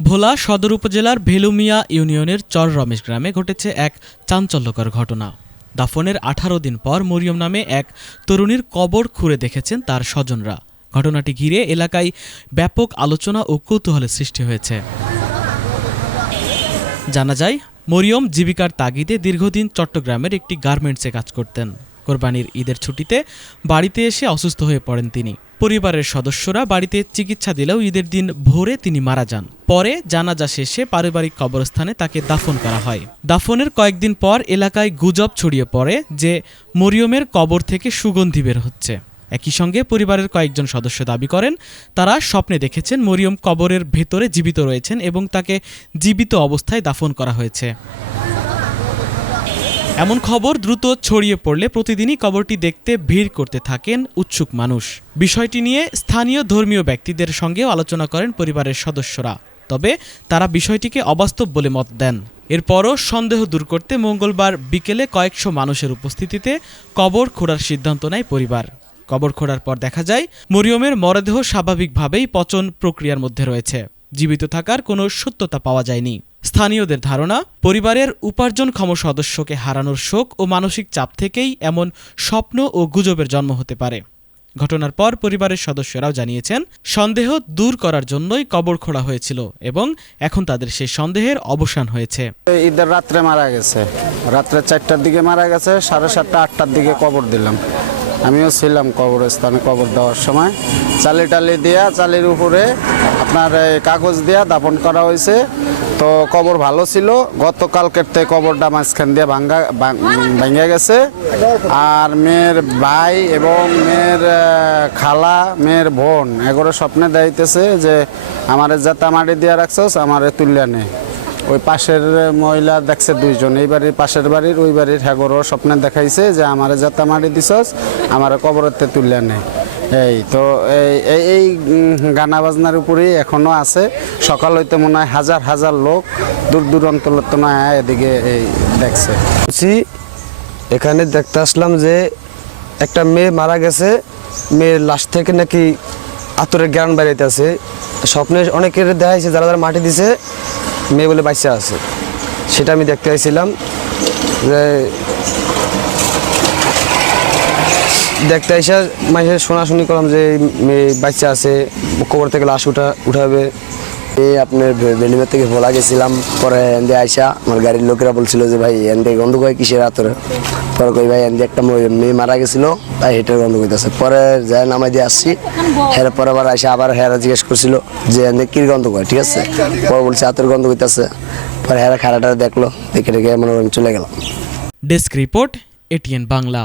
ভোলা সদর উপজেলার ভেলুমিয়া ইউনিয়নের চর রমেশ গ্রামে ঘটেছে এক চাঞ্চল্যকর ঘটনা। দাফনের 18 দিন পর মরিয়ম নামে এক তরুণীর কবর খুঁড়ে দেখেছেন তার স্বজনরা। ঘটনাটি ঘিরে এলাকায় ব্যাপক আলোচনা ও কৌতূহলের সৃষ্টি হয়েছে। জানা যায়, মরিয়ম জীবিকার তাগিদে দীর্ঘদিন চট্টগ্রামের একটি গার্মেন্টসে কাজ করতেন। কোরবানির ঈদের ছুটিতে বাড়িতে এসে অসুস্থ হয়ে পড়েন তিনি। পরিবারের সদস্যরা বাড়িতে চিকিৎসা দিলেও ঈদের দিন ভোরে তিনি মারা যান। পরে জানাজা শেষে পারিবারিক কবরস্থানে তাকে দাফন করা হয়। দাফনের কয়েকদিন পর এলাকায় গুজব ছড়িয়ে পড়ে যে মরিয়মের কবর থেকে সুগন্ধি বের হচ্ছে। একই সঙ্গে পরিবারের কয়েকজন সদস্য দাবি করেন তারা স্বপ্নে দেখেছেন মরিয়ম কবরের ভেতরে জীবিত রয়েছেন এবং তাকে জীবিত অবস্থায় দাফন করা হয়েছে। এমন খবর দ্রুত ছড়িয়ে পড়লে প্রতিদিনই কবরটি দেখতে ভিড় করতে থাকেন উৎসুক মানুষ। বিষয়টি নিয়ে স্থানীয় ধর্মীয় ব্যক্তিদের সঙ্গেও আলোচনা করেন পরিবারের সদস্যরা, তবে তারা বিষয়টিকে অবাস্তব বলে মত দেন। এরপরও সন্দেহ দূর করতে মঙ্গলবার বিকেলে কয়েকশো মানুষের উপস্থিতিতে কবর খোঁড়ার সিদ্ধান্ত নেয় পরিবার। কবর খোঁড়ার পর দেখা যায় মরিয়মের মরদেহ স্বাভাবিকভাবেই পচন প্রক্রিয়ার মধ্যে রয়েছে। জীবিত থাকার কোনো সত্যতা পাওয়া যায়নি। স্থানীয়দের ধারণা, পরিবারের উপার্জনক্ষম সদস্যকে হারানোর শোক ও মানসিক চাপ থেকেই এমন স্বপ্ন ও গুজবের জন্ম হতে পারে। ঘটনার পর পরিবারের সদস্যরাও জানিয়েছেন সন্দেহ দূর করার জন্যই কবর খোঁড়া হয়েছিল এবং এখন তাদের সেই সন্দেহের অবসান হয়েছে। ঈদের রাত্রে মারা গেছে, রাত্রে 4টার দিকে মারা গেছে, 7:30 8টার দিকে কবর দিলাম। আমিও ছিলাম কবরস্থানে কবর দেওয়ার সময়। চালি দিয়া চালির উপরে আপনার কাগজ দিয়া দাফন করা হয়েছে। তো কবর ভালো ছিল, গতকালকের থেকে কবরটা মাঝখান দিয়ে ভাঙা গেছে। আর মেয়ের ভাই এবং মেয়ের খালা, মেয়ের বোন এগুলো স্বপ্নে দেখাইতেছে যে আমারে যাতা মাটি দিয়া রাখছস, আমারে তুলিয়া নেই। ওই পাশের মহিলা দেখছে 2 জন, এই বাড়ির পাশের বাড়ির ওই বাড়ির হ্যাগরও স্বপ্নে দেখাইছে যে আমারে যাতা মাটি দিছস, আমারে কবরতে তুলিয়া নেই। এই তো এই গানা বাজনার উপরেই এখনো আছে। সকাল হইতে মনে হয় হাজার হাজার লোক দূর দূরান্ত এদিকে এই দেখছে। এখানে দেখতে আসলাম যে একটা মেয়ে মারা গেছে, মেয়ের লাশ থেকে নাকি আতরের জ্ঞান বেড়াইতে আছে। স্বপ্নে অনেকের দেখাইছে যারা যারা মাটি দিছে মেয়ে বলে বাচ্চা আছে, সেটা আমি দেখতে চাইছিলাম। যে দেখতে এসে মানুষের শোনাশুনি করলাম যে মেয়ে বাচ্চা আছে, কবর থেকে লাশ উঠাবে। আপনার বেলিমের থেকে ভোলা গেছিলাম, পরে এনদে আইসা আমার গাড়ির লোকেরা বলছিল যে ভাই এনদে গন্ধ কয় কিসের আতরে। পরে কই ভাই এনদে একটা মেয়ে মারা গেছিল, তাই হেঁটের গন্ধ কইতেছে। পরে যাই নামাই দিয়ে আসছি, হের পরে আবার আইসা আবার হেরা জিজ্ঞেস করছিল যে এনদে কির গন্ধ কয়, ঠিক আছে। পরে বলছে আতর গন্ধ কইতেছে। পরে হেরা খারাটা দেখলো, দেখে মনে চলে গেলাম। Desk report, ATN Bangla.